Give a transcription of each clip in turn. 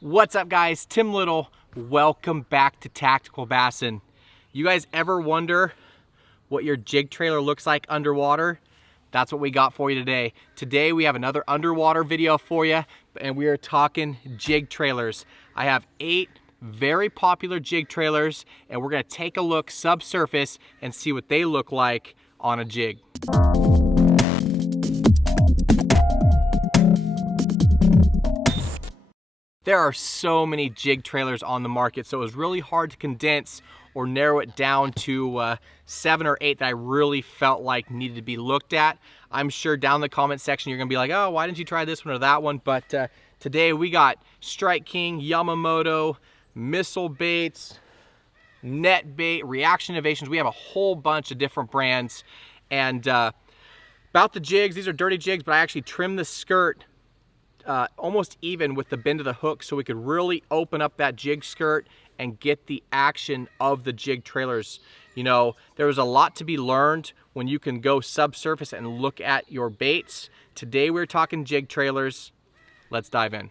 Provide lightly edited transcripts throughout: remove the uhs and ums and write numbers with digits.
What's up, guys? Tim Little. Welcome back to TacticalBassin. You guys ever wonder what your jig trailer looks like underwater? That's what we got for you today. Today we have another underwater video for you, and we are talking jig trailers. I have 8 very popular jig trailers, and we're gonna take a look subsurface and see what they look like on a jig. There are so many jig trailers on the market, so it was really hard to condense or narrow it down to 7 or 8 that I really felt like needed to be looked at. I'm sure down in the comment section you're gonna be like, oh, why didn't you try this one or that one? But today we got Strike King, Yamamoto, missile baits, net bait, reaction innovations. We have a whole bunch of different brands. And about the jigs, these are dirty jigs, but I actually trimmed the skirt almost even with the bend of the hook so we could really open up that jig skirt and get the action of the jig trailers. You know, there was a lot to be learned when you can go subsurface and look at your baits. Today we're talking jig trailers. Let's dive in.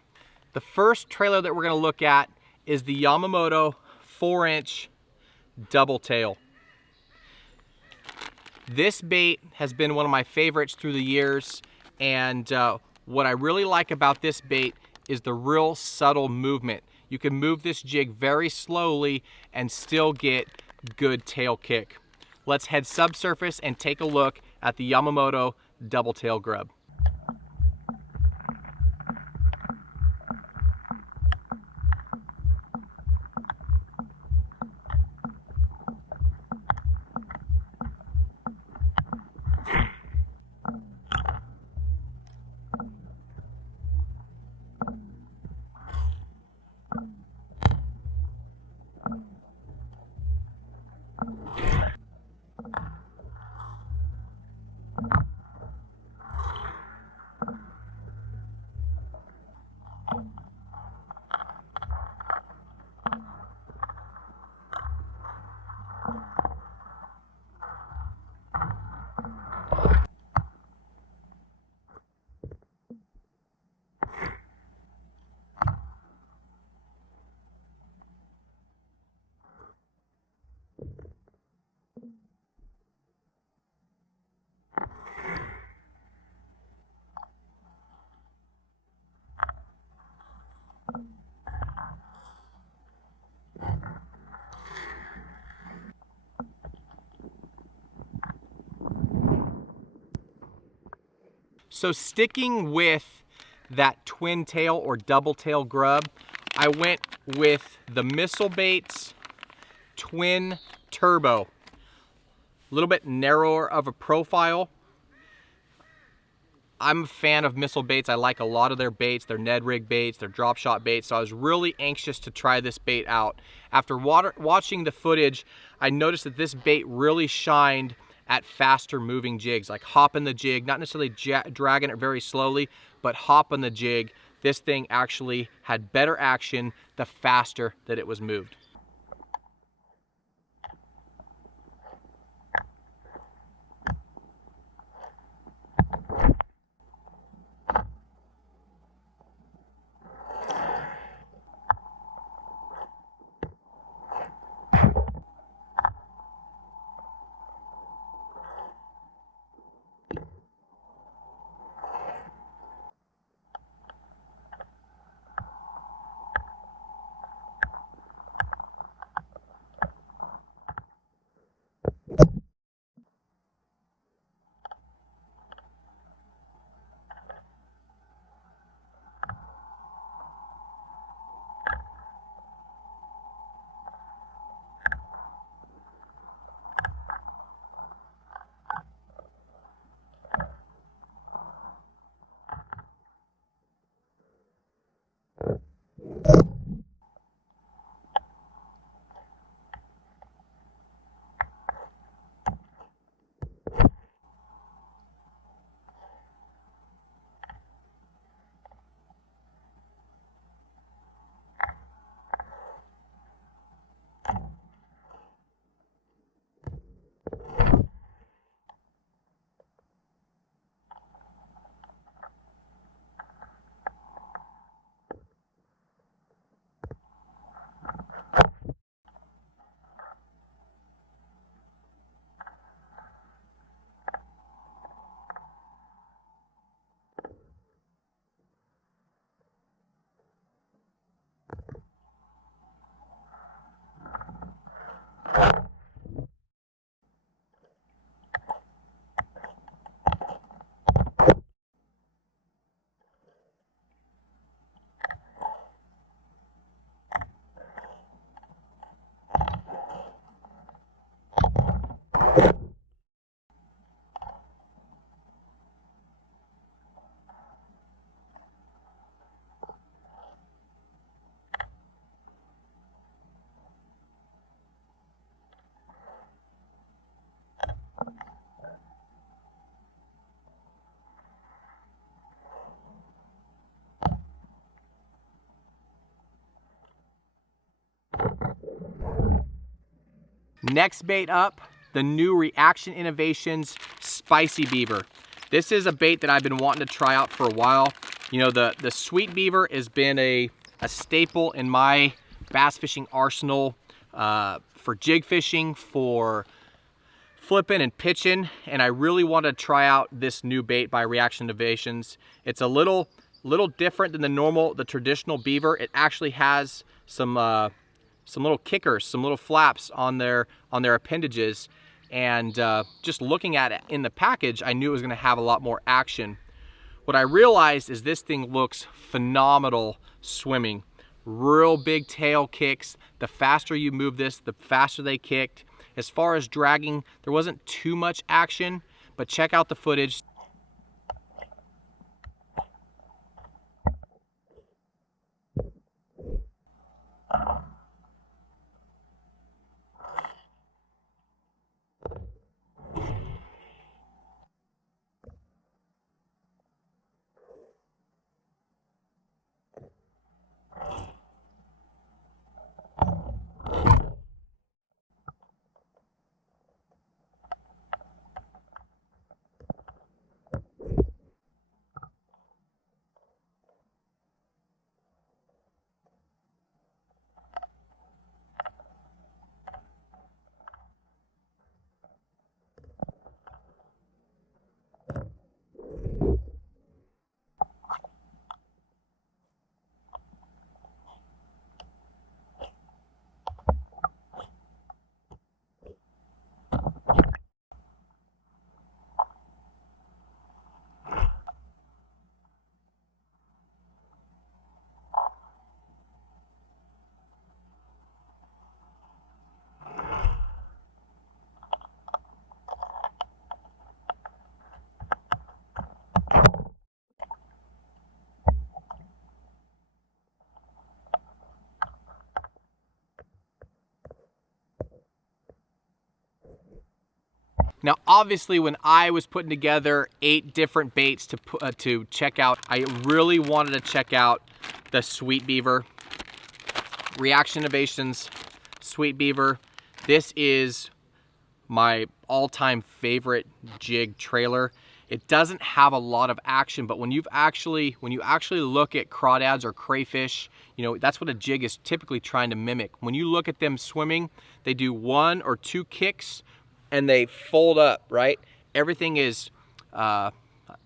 The first trailer that we're gonna look at is the Yamamoto 4-inch double tail. This bait has been one of my favorites through the years, and what I really like about this bait is the real subtle movement. You can move this jig very slowly and still get good tail kick. Let's head subsurface and take a look at the Yamamoto double tail grub. So sticking with that twin tail or double tail grub, I went with the Missile Baits Twin Turbo. A little bit narrower of a profile. I'm a fan of Missile Baits. I like a lot of their baits, their Ned rig baits, their drop shot baits, so I was really anxious to try this bait out. After watching the footage, I noticed that this bait really shined at faster moving jigs, like hopping the jig, not necessarily dragging it very slowly, but hopping the jig. This thing actually had better action the faster that it was moved. Next bait up, the new Reaction Innovations Spicy Beaver. This is a bait that I've been wanting to try out for a while. You know, the sweet beaver has been a staple in my bass fishing arsenal for jig fishing, for flipping and pitching, and I really want to try out this new bait by Reaction Innovations. It's a little different than the traditional beaver. It actually has some little kickers, some little flaps on their appendages, and just looking at it in the package, I knew it was going to have a lot more action. What I realized is this thing looks phenomenal swimming. Real big tail kicks. The faster you move this, the faster they kicked. As far as dragging, there wasn't too much action, but check out the footage. Now, obviously, when I was putting together 8 different baits to check out, I really wanted to check out the Sweet Beaver, Reaction Innovations Sweet Beaver. This is my all-time favorite jig trailer. It doesn't have a lot of action, but when you actually look at crawdads or crayfish, you know, that's what a jig is typically trying to mimic. When you look at them swimming, they do 1 or 2 kicks and they fold up, right? Everything is, I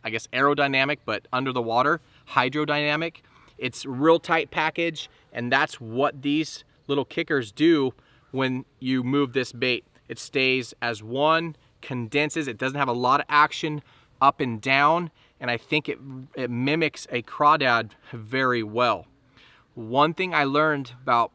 guess, aerodynamic, but under the water, hydrodynamic. It's real tight package, and that's what these little kickers do when you move this bait. It stays as one, condenses, it doesn't have a lot of action up and down, and I think it mimics a crawdad very well. One thing I learned about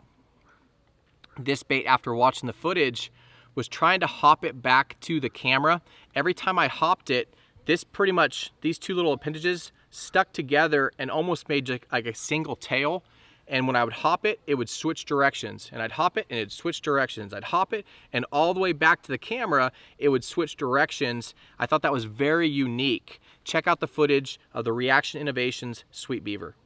this bait after watching the footage was trying to hop it back to the camera. Every time I hopped it, these 2 little appendages stuck together and almost made like a single tail. And when I would hop it, it would switch directions. And I'd hop it and it'd switch directions. I'd hop it and all the way back to the camera, it would switch directions. I thought that was very unique. Check out the footage of the Reaction Innovations Sweet Beaver.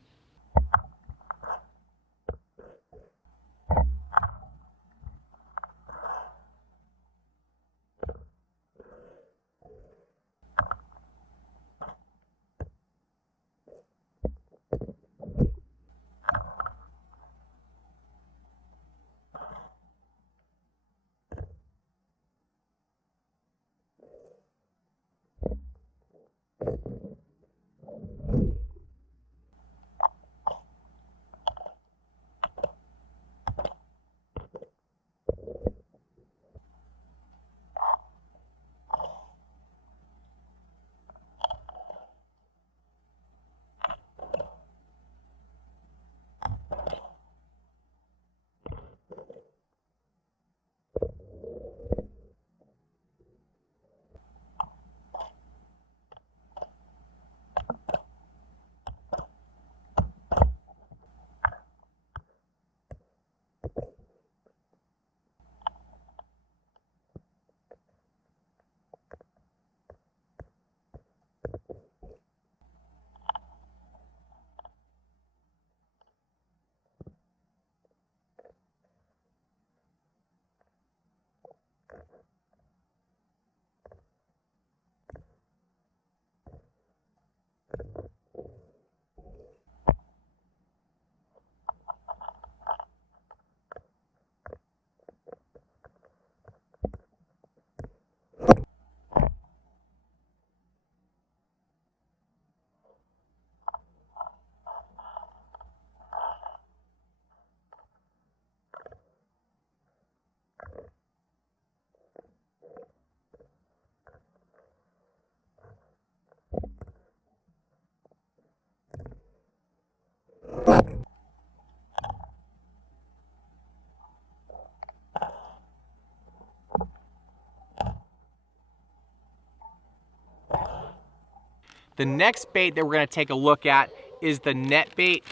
The next bait that we're gonna take a look at is the net bait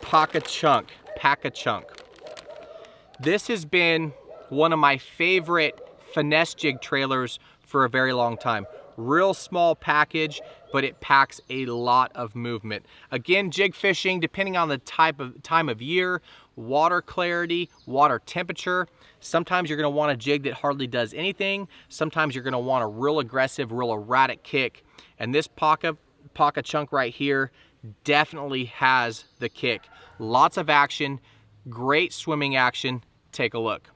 paka chunk. This has been one of my favorite finesse jig trailers for a very long time. Real small package, but it packs a lot of movement. Again, jig fishing, depending on the time of year, water clarity, water temperature. Sometimes you're gonna want a jig that hardly does anything. Sometimes you're gonna want a real aggressive, real erratic kick. And this paka chunk right here definitely has the kick. Lots of action, great swimming action. Take a look.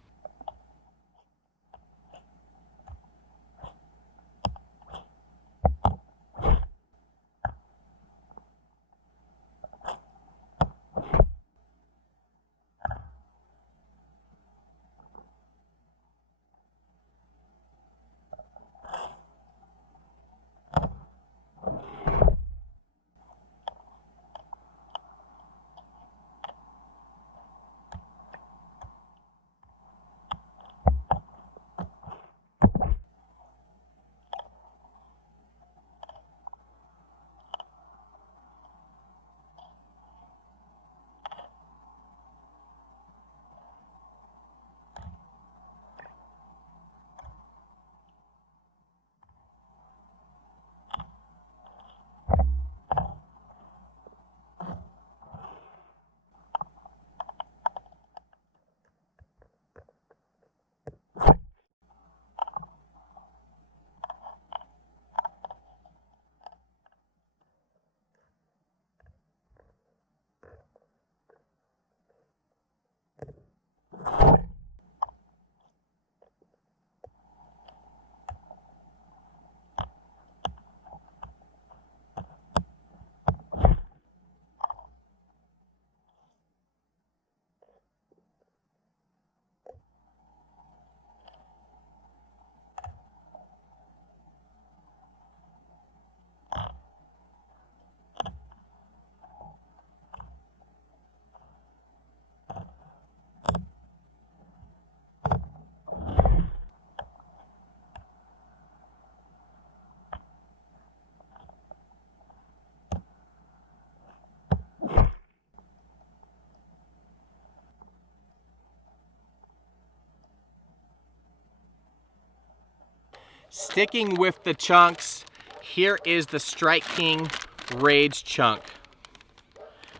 Sticking with the chunks, here is the Strike King Rage chunk.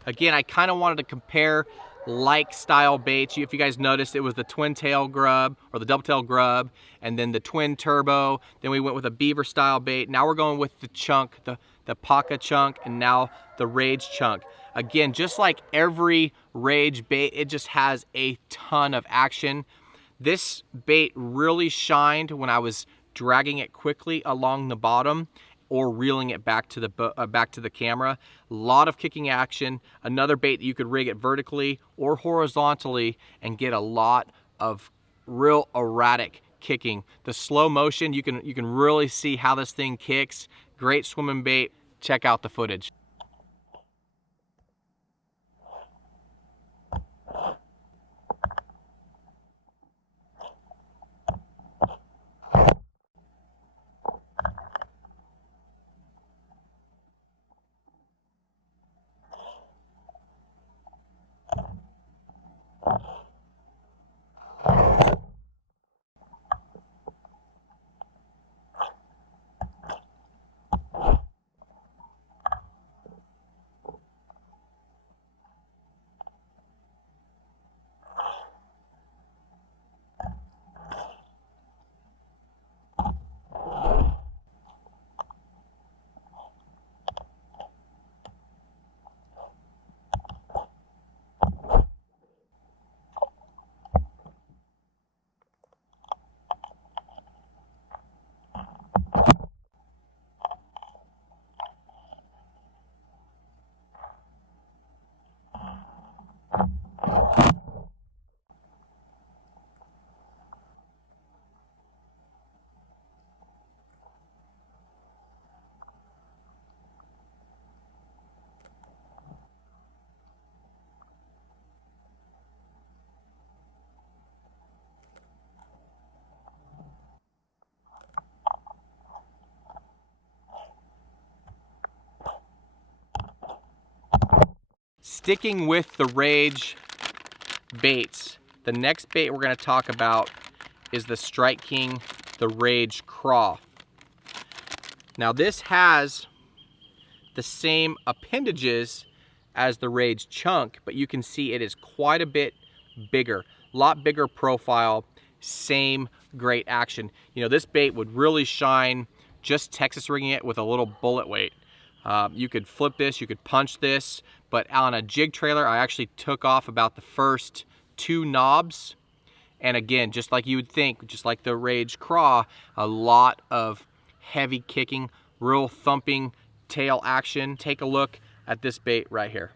Again, I kind of wanted to compare like style baits. If you guys noticed, it was the twin tail grub or the double tail grub, and then the twin turbo. Then we went with a beaver style bait. Now we're going with the chunk, the paka chunk, and now the Rage chunk. Again, just like every Rage bait, it just has a ton of action. This bait really shined when I was dragging it quickly along the bottom or reeling it back to the camera. A lot of kicking action. Another bait that you could rig it vertically or horizontally and get a lot of real erratic kicking. The slow motion, you can really see how this thing kicks. Great swimming bait. Check out the footage. sticking with the Rage baits, the next bait we're going to talk about is the Strike King, the Rage Craw. Now this has the same appendages as the Rage Chunk, but you can see it is quite a bit bigger, a lot bigger profile, same great action. You know, this bait would really shine just Texas rigging it with a little bullet weight. You could flip this, you could punch this, but on a jig trailer, I actually took off about the first 2 knobs. And again, just like you would think, just like the Rage Craw, a lot of heavy kicking, real thumping tail action. Take a look at this bait right here.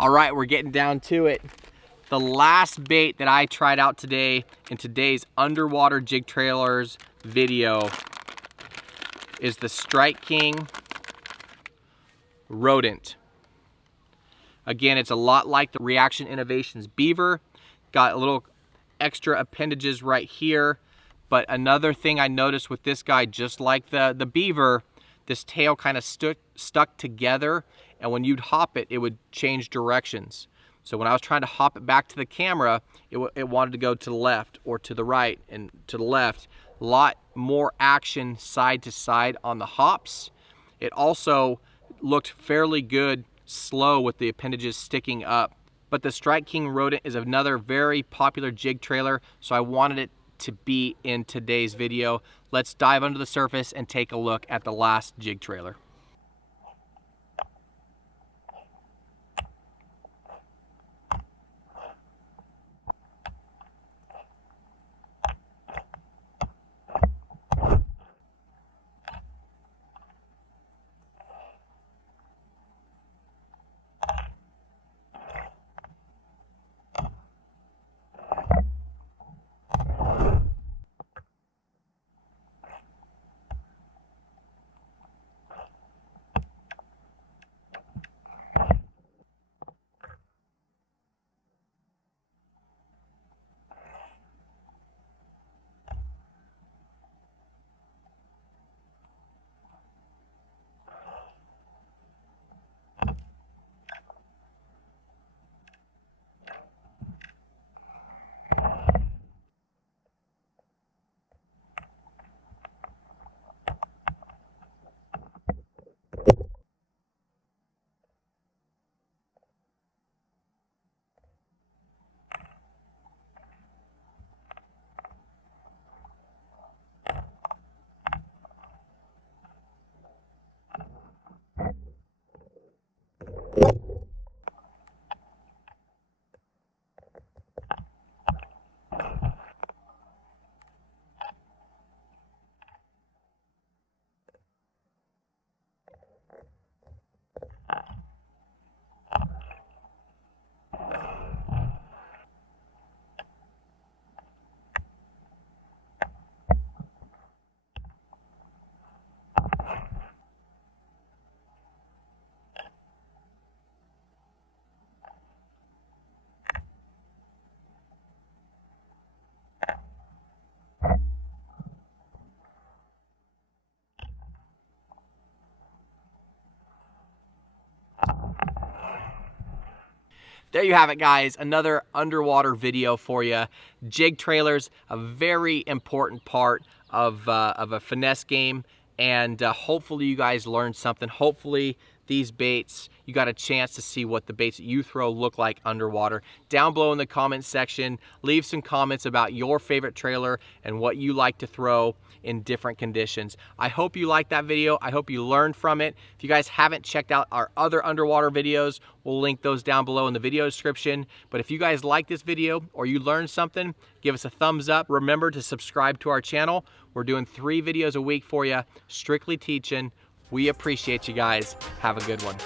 All right, we're getting down to it. The last bait that I tried out today in today's underwater jig trailers video is the Strike King Rodent. Again, it's a lot like the Reaction Innovations Beaver. Got a little extra appendages right here. But another thing I noticed with this guy, just like the Beaver, this tail kind of stuck together, and when you'd hop it, it would change directions. So when I was trying to hop it back to the camera, it wanted to go to the left or to the right and to the left. A lot more action side to side on the hops. It also looked fairly good slow with the appendages sticking up. But the Strike King Rodent is another very popular jig trailer, so I wanted it to be in today's video. Let's dive under the surface and take a look at the last jig trailer. There you have it, guys. Another underwater video for you. Jig trailers, a very important part of a finesse game, and hopefully you guys learned something. Hopefully these baits, you got a chance to see what the baits that you throw look like underwater. Down below in the comment section, leave some comments about your favorite trailer and what you like to throw in different conditions. I hope you liked that video. I hope you learned from it. If you guys haven't checked out our other underwater videos, we'll link those down below in the video description. But if you guys like this video or you learned something, give us a thumbs up. Remember to subscribe to our channel. We're doing 3 videos a week for you, strictly teaching. We appreciate you guys. Have a good one.